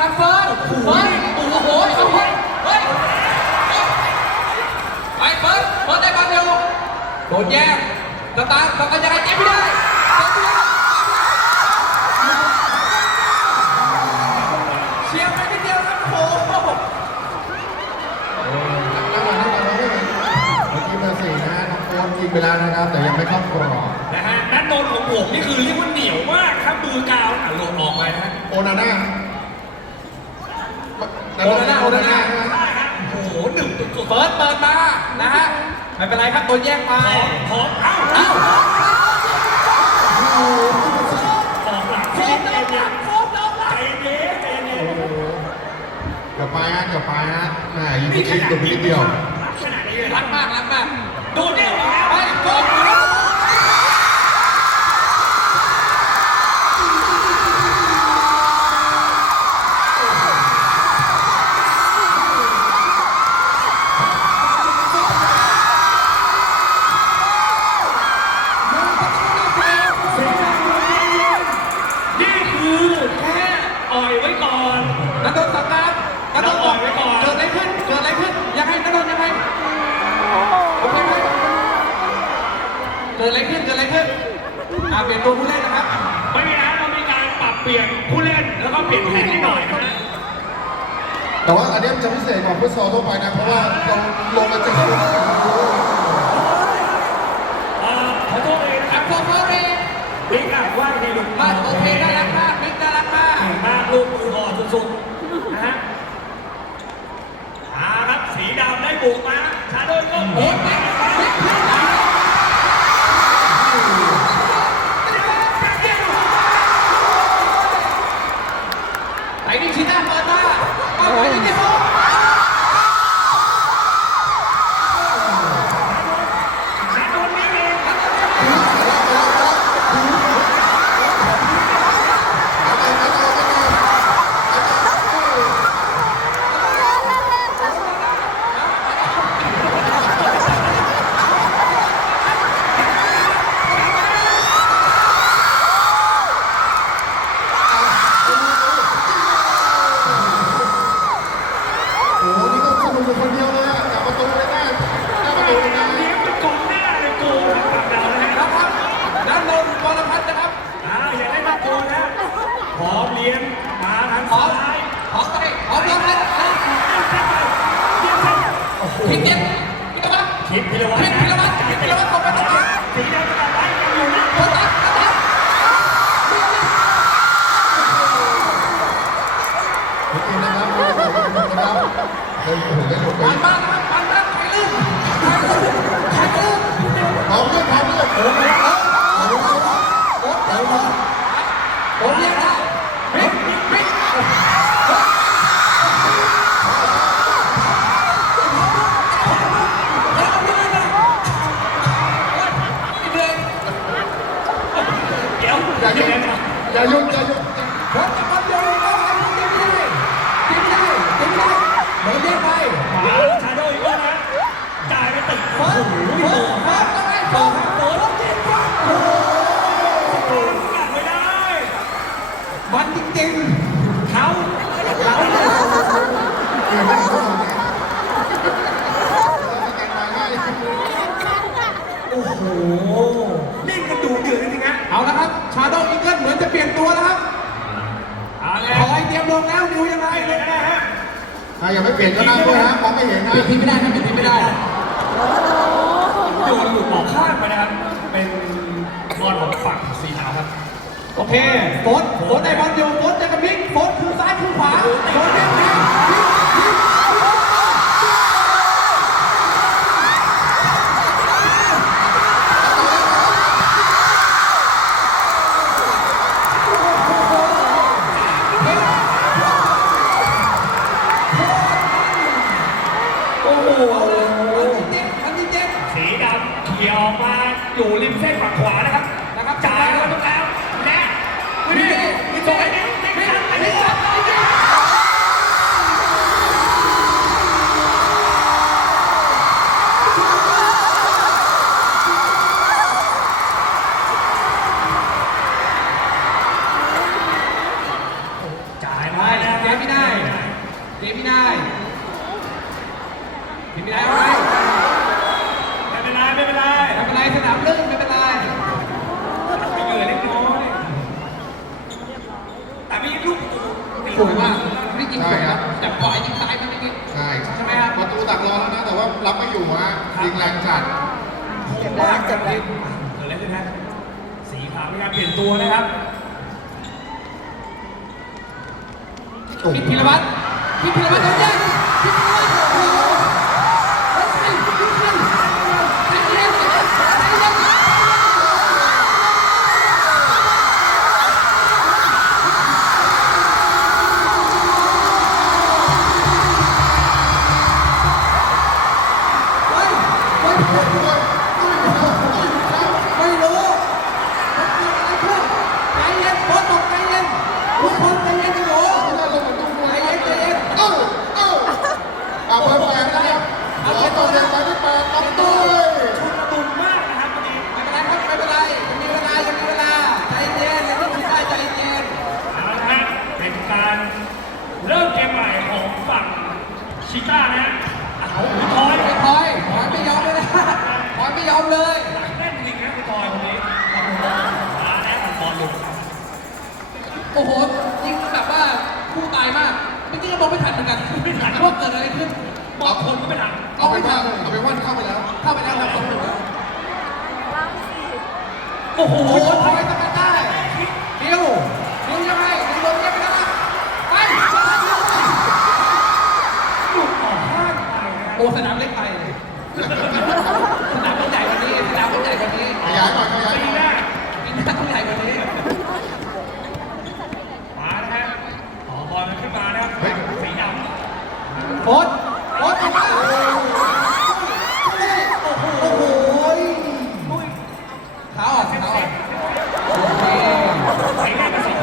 ครับเฟิร์นเฟิร์นโอ้โหเอาเฮ้ยเฮ้ยไปเฟิร์นเฟิร์นได้บอลเร็วโดนแย่งสตาร์ทสตาร์ทยังไงเก็บไม่ได้เชียร์ไปนิดเดียวครับโอ้โหแล้ววันนี้เราไม่เห็นเมื่อกี้เบอร์สี่นะฮะน้องโค้ชยิงไปแล้วนะครับ แต่ยังไม่เข้ากรอบนะฮะด้านโดนของผมนี่คือเรียกว่าเหนียวมากครับมือกาวอะหล่นออกไปนะฮะโอนาน่า โอนาน่าโอนาน่าได้ฮะโอ้โหหนึ่งสุดเฟิร์สเปิดมานะฮะไม่เป็นไรครับโดนแย่งไปพร้อมเอ้าเอ้าออกหลังโคใจมเย็เดินหลังโคมเดินหลังใจเย็นใจเย็นโอ้โหเกือบไปฮะกือบไปฮะแหมยิงไปนิดเดียวนิดเดียวรักมากรักมากดนเดี่ยว เปลี่ยนผู้เล่นแล้วก็เปลี่ยนแผนนิดหน่อยนะฮะแต่ว่าอันนี้มันจะพิเศษกว่าฟุตซอลทั่วไปนะ เพราะว่าเราลงมาเจ็ดคนเอ่อขอโทษเลยนะคอัรับพโฟเฟอร์เรย์บิ๊กอะว่าไงลูกมาโอเคน่ารักมากบิ๊กน่ารักมากเก่งมากลูกมืออ่อนสุดๆนะฮะอ่าครับสีดำได้บุกมาชาโดนก็โอ้โอ้ยยบิ๊ายไปตึกเฟิร์สเฟิร์สเฟิร์สต้องให้เฟิร์สเฟิร์สจริงจังโอ้โหโกงกัดไม่ได้มันจริงเขาๆเราเก่งมากครับเก่งมากง่ายโอ้โหเล่นกันดูเดือดจริงๆฮะเอาละครับ ชาโดว์อีเกิลเหมือนจะเปลี่ยนตัวแล้วครับเอาแล้ควอยเตรียมลงแล้วนิวยังไงไปเลยนะฮะถ้ายังไม่เปลี่ยนก็นั่งด้วยฮะมองไม่เห็นนะเปลี่ยนทีไม่ได้ครับเปลี่ยนทีไม่ได้ โยนหลุดออกข้างไปนะครับ เป็นบอลของฝั่งสีขาวครับ โอเคโฟสโฟสได้บอลอยู่โฟสเจอกับบิ๊กโฟสคือซ้ายคือขวาโฟสเล่นบิ๊กบิ๊ ทีมนี้ได้ไหมไม่เป็นไรไม่เป็นไรไม่เป็นไรสนามลื่นไม่เป็นไรเหนื่อยเล็กน้อยแต่ไม่ลูกสวยมากนี่ยิงสวยนะแต่ปล่อยยิงตายไปนิด้ยิง ใช่ใช่ไหมครับ ประตูตักรอแล้วนะ แต่ว่ารับไม่อยู่ฮะยิงแรงจัดเจ็บแล้เจ็บแล้เกิดอะไรขึ้นฮะสีขาวในการเปลี่ยนตัวนะครับพี่พิรวัตรพี่พิรวัตรโดนแย่ง ว่าเกิดอะไรขึ้นบอกผมก็ไม่ถามเอาไปว่าเอาไปว่าเข้าไปแล้ว เข้าไปแล้วครับเข้าไปแล้วโอ้โห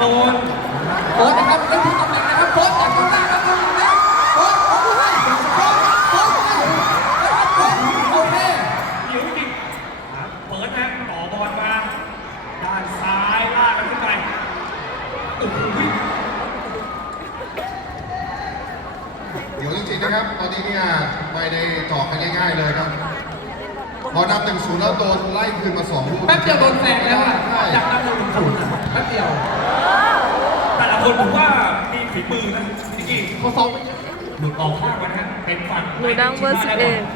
Malone. USB.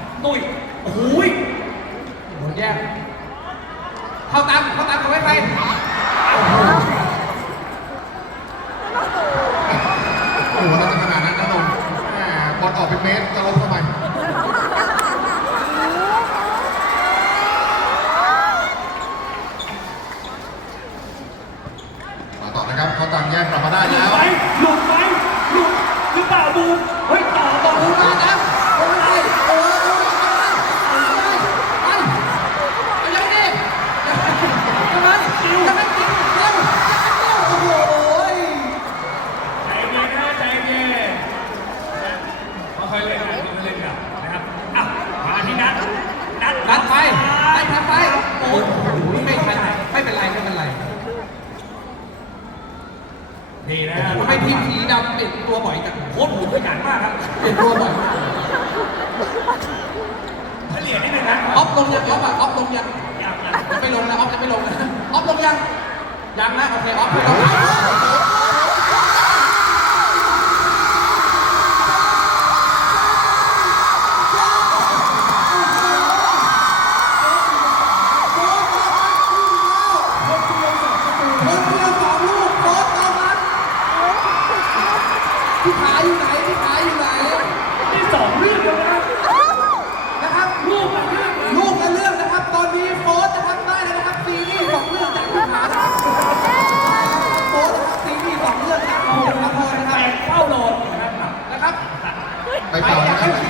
บ่อยจังโคตรหผมขยันมากครับเปลี่ยนตัวบ่อยมกเฉลี่ยนิดนึงนะออฟลงยังออฟอะออฟลงยังยังยังไม่ลงนะออฟยังไม่ลงนะออฟลงยังยังนะโอเคออฟลง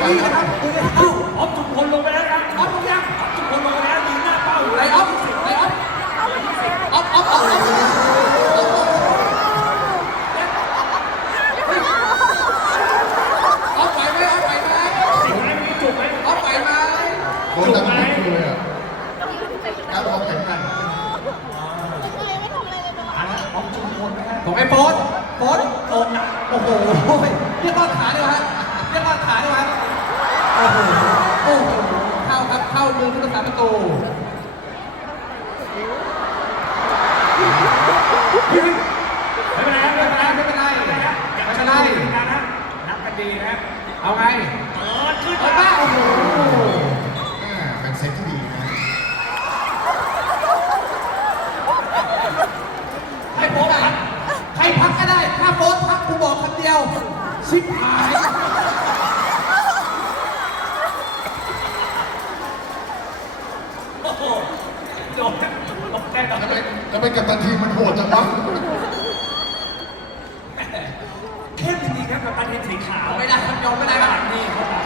ดีนะครับดีนะเอ้าออจุมพลลงไปแล้วครับออฟลงยังออฟจุมพลลงไปแล้วยืนหน้าเป้าอยู่ไหนออฟไหนออฟออฟออฟออฟออฟออฟไหวไหมออฟไหวไหมสิงไหมมีจุกไหมออฟไหวไหมโดนดังทุกเลยอะการพร้อมแข่งขันของไอ้โฟนโฟนโกงนะโอ้โห สามประตูไม่เป็นไรไม่เป็นไรไม่เป็นไรไม่เป็นนะนับกันดีนะครับเอาไงเปิดขึ้นมาโอ้โหเป็นเซตที่ดีนะให้โฟกัะใครพักก็ได้ ถ้าโป๊ะพักกูบอกคำเดียว ชิบหาย แล้วไปกับตันทีมันโหดจังวะเข้มจริงๆครับกับตันเห็นสีขาวไม่ได้ครับยอมไม่ได้ครับนี้ครับ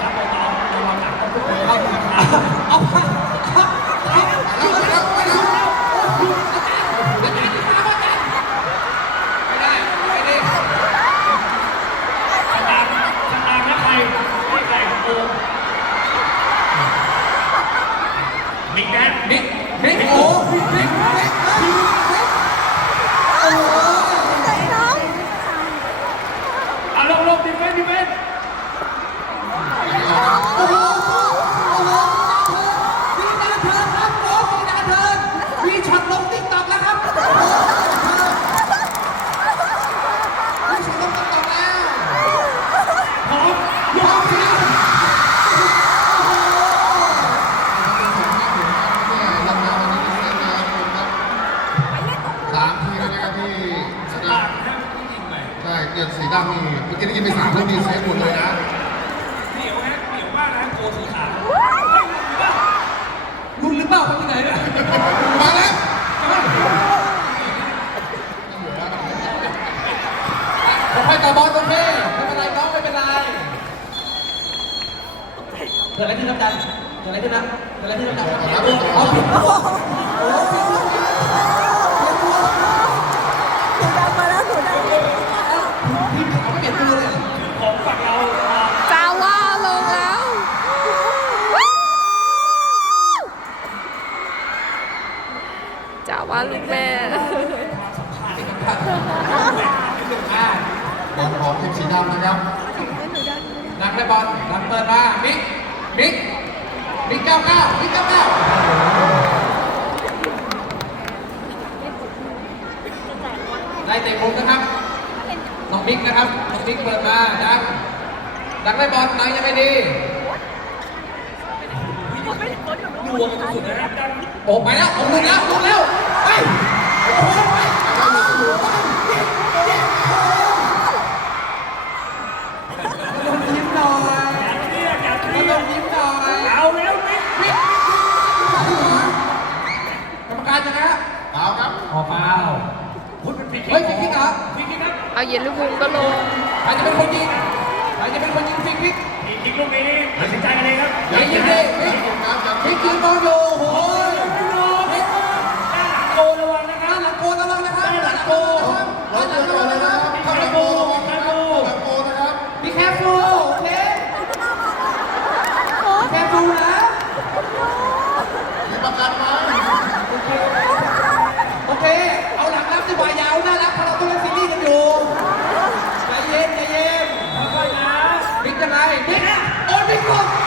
Come on.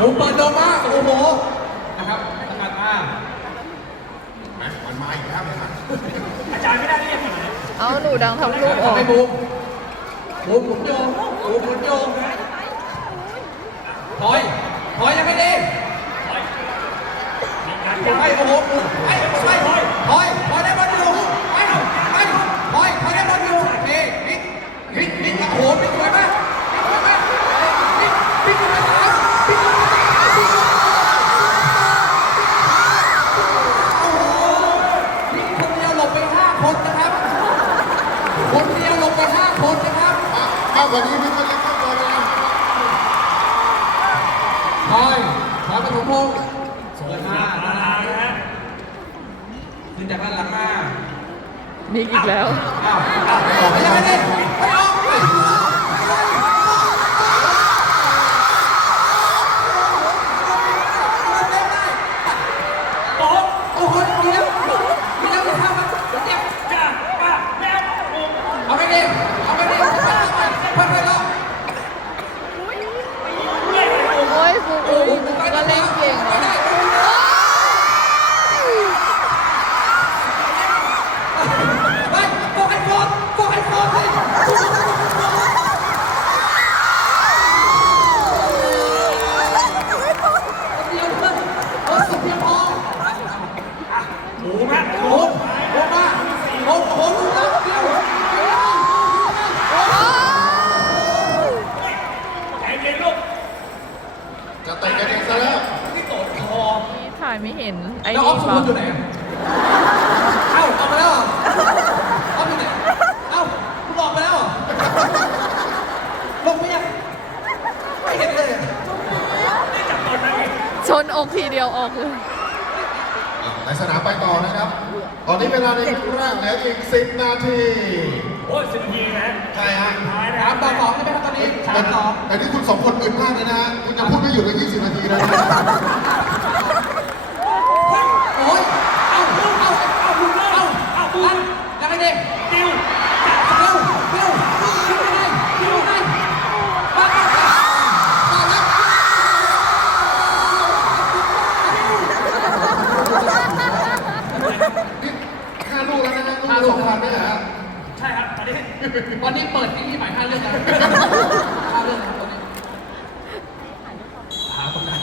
ซูเปอร์โนวาโอ้โหนะครับอาจารย์มาแมมันมาอีกแล้วครับอาจารย์ไม่ได้เรียกเอาหนูดังทำลูกออกให้บูมบู๊หมุนโยงบู๊หมุนโยงถอยถอยยังไม่ดีถอยไม่โอ้โห กว่านี้ไม่ค่อยเล่นเข้าตัวเลยนะพลอยพลอยปฐมพงศ์ส่งเปิดมามาตาด้านหลานะฮะขึ้นจากด้านหลังมามีอีกแล้ว อ้าวอ้าวออกไปยังไงดิไม่ออกไม่ได้ โป๊ะ โอ้โหดีแล้วดีแล้วจะทำมันเดี๋ยวเจ็บ จ้าป้าแม่โอ้ เอาไปดิเอาไปดิเอาไปเอาไปค่อยๆลง ไม่โอ้ โอ้ยฟูฟูก็เล่นเก่ง ไม่ นะ ได้ไปโฟกัสโฟนโฟกัสโฟนเลยเดียวเพื่อนโอ้สุดเพียงพอ หมูนะห โอ้ มู โหโอ้มาโอ้โหดูนะเดียว ใจเย็นลูก จะเตะกันเองซะแล้ว ที่โตดคอ นี่ถ่ายไม่เห็น ไอ้ แล้วออ นี่ ฟส ปะ มุนอยู่ไหนเอ้าออกมาแล้วเหรอออฟอยู่ไหนเอ้าคุณออกมาแล้วเหรอลงไม่ยังไม่เห็นเลย นี่จับตอนนั้น ชนอกทีเดียวออกเลย ในสนามไปต่อนะครับ ตอนนี้เวลาในครึ่งแรกเหลืออีก 10 นาที โอ้ยสิบนาทีนะ ใช่ฮะ ท้ายนะ สามต่อสองใช่ไหมครับตอนนี้สา แต่ มต่อ แต่ที่คุณสองคนอึดมากเลยนะฮะคุณจะพูดไม่หยุดเลย20 นาทีนะโอ้ยเอาเอาเอาเอาคุณเอาเอาคุณยังไงเด็กติวเร็วเร็วขึ้นไปเลยขึ้นไปเลยมามามามาแล้วนี่ห้าลูกแล้วนะฮะลูกละสองพันไหมฮะ ใช่ครับตอนนี้ตอนนี้เปิดที่นี่หมาเรื่องแล้วห้าเรื่องแล้วตอนนี้ หาตรงกลาง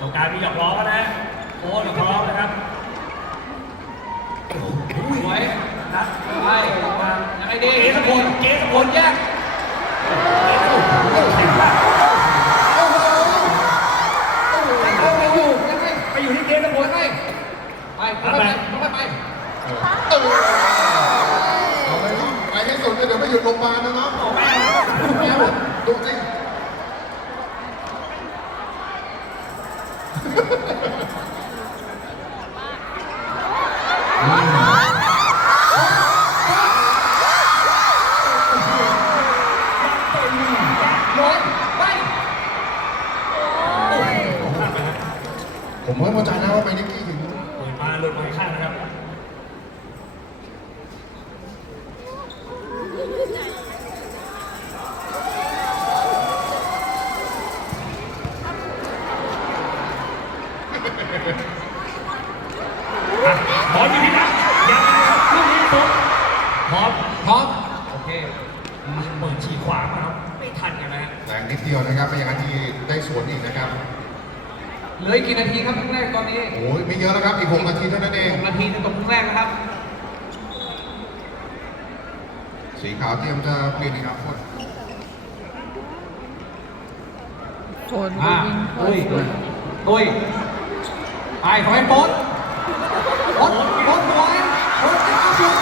ตรง กลางมีหยอกล้อกันนะโอ้หยอกล้อนะครับสวยนะไปออกมายังไงดีเกสกลเกสกคลนแยก แข็งมาก โอ้โห โอ้โหโอ้โหอยู่ยังไง ไปอยู่ที่เกสก โอ้ ล ยไปไปไปไปไป เออเอาไปลูกไปให้สุดเลยเดี๋ยวไม่หยุดโรงพยาบาลนะเนาะ โอ้แม่ ดูจริง โดนไป ผมไม่เข้าใจนะว่าไปนิกกี้ถึง เปิดมาหลุดมาข้างนะครับ อะบอลอยู่ที่นั่นยังไงครับลูกนี้ปุ๊บพร้อม พร้อม โอเคเปิดฉีกขวามาครับไม่ทันกันนะฮะ แรงนิดเดียวนะครับไม่อย่างนั้นที่ได้สวนอีกนะครับ เหลืออีกกี่นาทีครับครึ่งแรกตอนนี้ โอ้ยไม่เยอะแล้วครับ อีก 6 นาทีเท่านั้นเอง 6นาทีจะจบครึ่งแรกนะครับ สีขาวเตรียมจะเปลี่ยนอีกครับคนคนก็อ่าวิ่งเข้าตุ้ยสวนตุ้ยไปขอให้โป๊ดโป๊ดโป๊ดสวยโป๊ดจะเอาสวย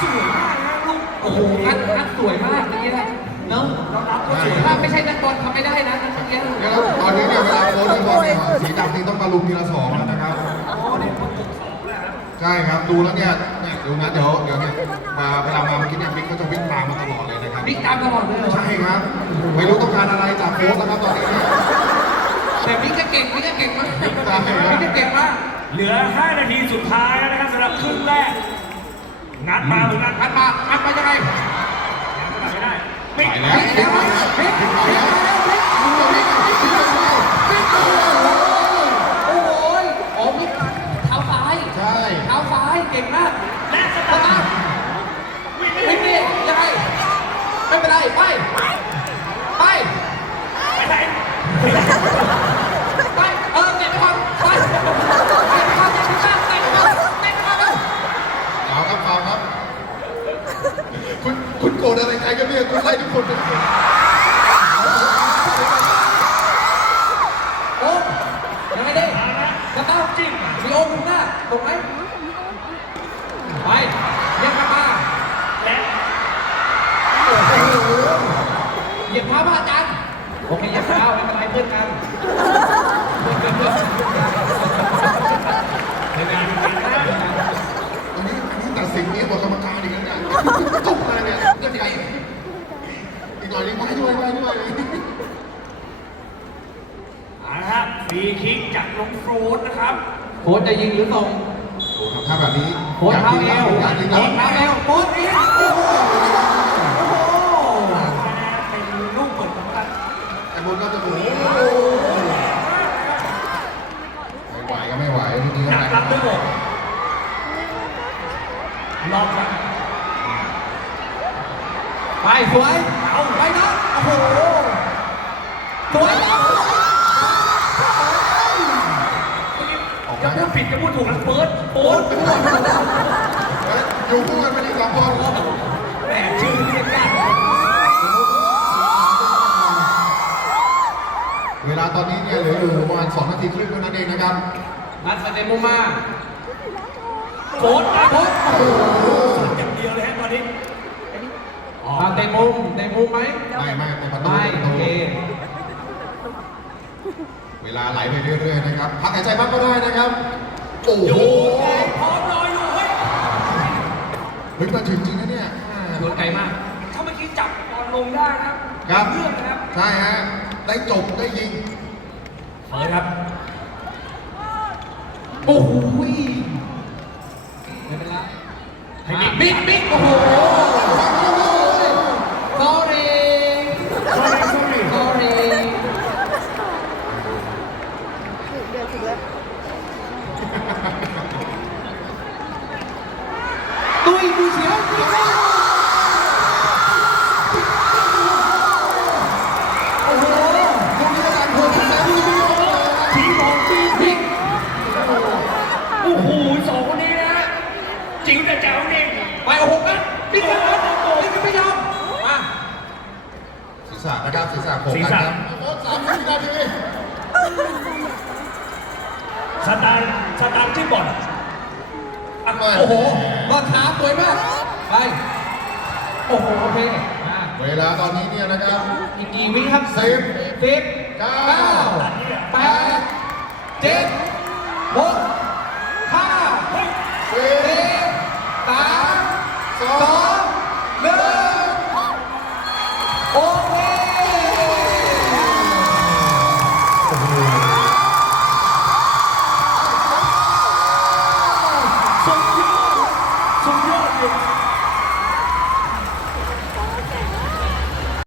สวยมากนะลูกโอ้โหนัดนัดสวยมากเมื่อกี้นะเนาะเรารับก็สวยถ้าไม่ใช่นักบอลทำไม่ได้นะนัดเมื่อกี้เนี่ยครับตอนนี้เนี่ยเวลาโค้ชบอลเนี่ยสีดำนี่ต้องมาลุมทีละสองแล้วนะครับใช่ครับ ดูแล้วเนี่ยเนี่ย ดูนะเดี๋ยวเดี๋ยวเนี่ยมาเวลามาเมื่อกี้เนี่ยบิ๊กก็จะวิ่งตามมาตลอดเลยนะครับบิ๊กตามตลอดเลยเหรอใช่ครับไม่รู้ต้องการอะไรจากโค้ชนะครับตอนนี้เนี่ยแต่บิ๊กก็เก่งบิ๊กก็เก่งมากบิ๊กตามเก่งนะบิ๊กก็เก่งมากเหลือ 5 นาทีสุดท้ายแล้วนะครับสำหรับครึ่งแรก งัดมาเหมือนกันอัดมาอัดมายังไงยังไม่ได้ไม่ไปได้แล้วบิ๊กไปแล้วบิ๊กไปแล้วดูเลยบิ๊กบิ๊กไปแล้วบิ๊กไปแล้วโอ้โหโอ้บิ๊กเท้าซ้ายใช่เท้าซ้ายเก่งมาก และสตาร์วิ่งวิ่วิ่งงดิยังไงไม่เป็นไร ไป ไป ไปไหนไป เออเตะไปก่อนไปเตะไปก่อนเตะไปก่อนเตะไปก่อนเตะไปก่อนเร็วเอาครับเอาครับ คุณคุณโกรธอะไรใครกันเนี่ยคุณไล่ทุกคนไปทุกคนโอ้ยังไงดิสตาร์จิ้มมีโอ้คุณหน้าถูกไหม อย่าเศร้าเป็นอะไรเพื่อนกันเานะอันนี้ตัสินนี้หมดกรรมการอีกวเนี่ยตุกมาเนี่ยเดี๋ยวอีกต่อยนี้ไว้ด้วยไว้ด้วยครับฟรีคิกจากน้งฟรดนะครับ โค้ชจะยิงหรือตรงโค้โหครแบบนี้โค้ชเท้าเอวโคตกยิ ผิดจะพูดถูกนะเฟิร์สโป๊ดอยู่คู่กันเป็นอีกสองคนแหมชื่อเรียกยากเวลาตอนนี้เนี่ยเหลืออยู่ประมาณ2นาทีครึ่งเท่านั้นเองนะครับนัดมาเต็มมุมมาโค้ดนะโค้ชโอ้โหอย่างเดียวเลยฮะตอนนี้อ๋อมาเต็มมุมเต็มมุมไหมไม่ไม่ในประตูไม่โอเคเวลาไหลไปเรื่อยๆนะครับ พักหายใจบ้างก็ได้นะครับ โอ้อโหยู่พร้อมรออยู่เฮ้ยเฮ้ยมาถึงจริงนะเนี่ยโดนไกลมาก ถ้าเมื่อกี้จับตอนลงได้นะครับเรื่องนะครับใช่ฮะ ได้จบได้ยิงเฟิร์สครับ โอ้โหไม่เป็นไร ให้บิ๊ก บิ๊กบิ๊กโอ้โห sorry sorry sorry sorry ตุ้ยดูเสียง โอ้โหลูกนี้ก็การโผล่แสงลูกนี้ ทีมของทีมบิ๊กโอ้โหสองคนนี้นะจริงแต่แจ๋วนี่ ไปโอ้โหกันบิ๊กกันบิ๊กกันไม่ยอมมา ศีรษะนะครับศีรษะโผล่กันครับโอ้โห สามสิบนาทีสตาร์สตาร์ที่บอลอะโอ้โหรอดขาสวยมาก ไป โอ้โห โอเคอะเวลาตอนนี้เนี่ยนะครับอีกกี่วิครับสิบสิบเก้าเก้าแปดเจ็ดหก